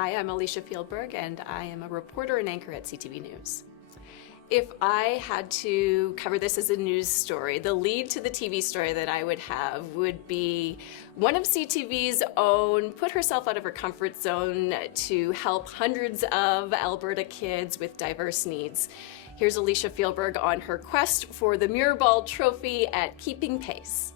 Hi, I'm Alesia Fieldberg, and I am a reporter and anchor at CTV News. If I had to cover this as a news story, the lead to the TV story that I would have would be one of CTV's own put herself out of her comfort zone to help hundreds of Alberta kids with diverse needs. Here's Alesia Fieldberg on her quest for the Mirrorball Trophy at Keeping Pace.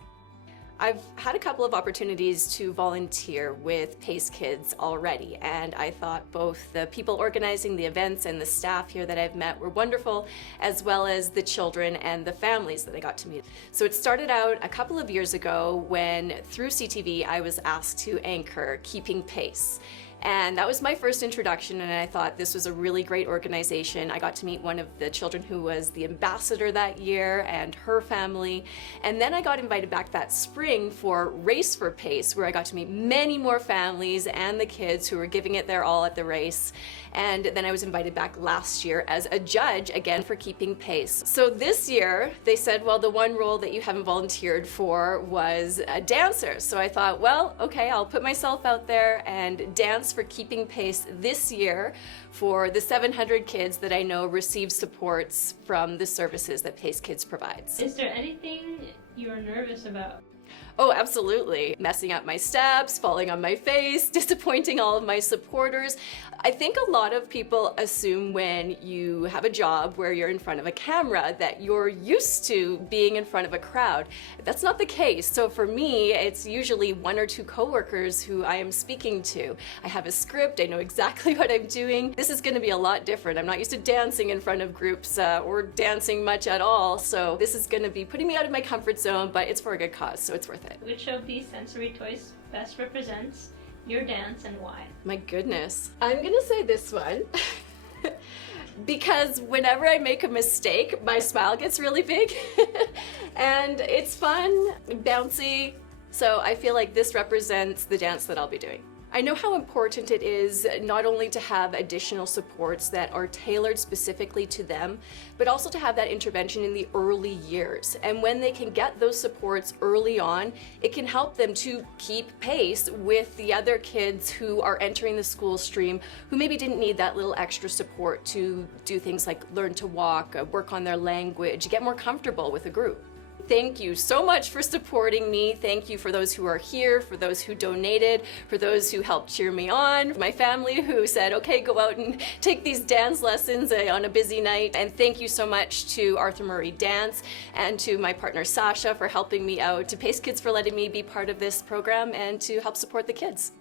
I've had a couple of opportunities to volunteer with Pacekids already, and I thought both the people organizing the events and the staff here that I've met were wonderful, as well as the children and the families that I got to meet. So it started out a couple of years ago when, through CTV, I was asked to anchor Keeping Pace. And that was my first introduction, and I thought this was a really great organization. I got to meet one of the children who was the ambassador that year and her family. And then I got invited back that spring for Race for Pace, where I got to meet many more families and the kids who were giving it their all at the race. And then I was invited back last year as a judge, again for Keeping Pace. So this year, they said, well, the one role that you haven't volunteered for was a dancer. So I thought, well, okay, I'll put myself out there and dance for Keeping Pace this year for the 700 kids that I know receive supports from the services that Pacekids provides. Is there anything you're nervous about? Oh, absolutely. Messing up my steps, falling on my face, disappointing all of my supporters. I think a lot of people assume when you have a job where you're in front of a camera that you're used to being in front of a crowd. That's not the case. So for me, it's usually one or two coworkers who I am speaking to. I have a script, I know exactly what I'm doing. This is going to be a lot different. I'm not used to dancing in front of groups or dancing much at all. So this is going to be putting me out of my comfort zone, but it's for a good cause, so it's worth it. Which of these sensory toys best represents your dance and why? My goodness. I'm gonna say this one. Because whenever I make a mistake, my smile gets really big. And it's fun, bouncy. So I feel like this represents the dance that I'll be doing. I know how important it is not only to have additional supports that are tailored specifically to them, but also to have that intervention in the early years. And when they can get those supports early on, it can help them to keep pace with the other kids who are entering the school stream who maybe didn't need that little extra support to do things like learn to walk, work on their language, get more comfortable with a group. Thank you so much for supporting me. Thank you for those who are here, for those who donated, for those who helped cheer me on, my family who said, okay, go out and take these dance lessons on a busy night. And thank you so much to Arthur Murray Dance and to my partner Sasha for helping me out, to Pacekids for letting me be part of this program and to help support the kids.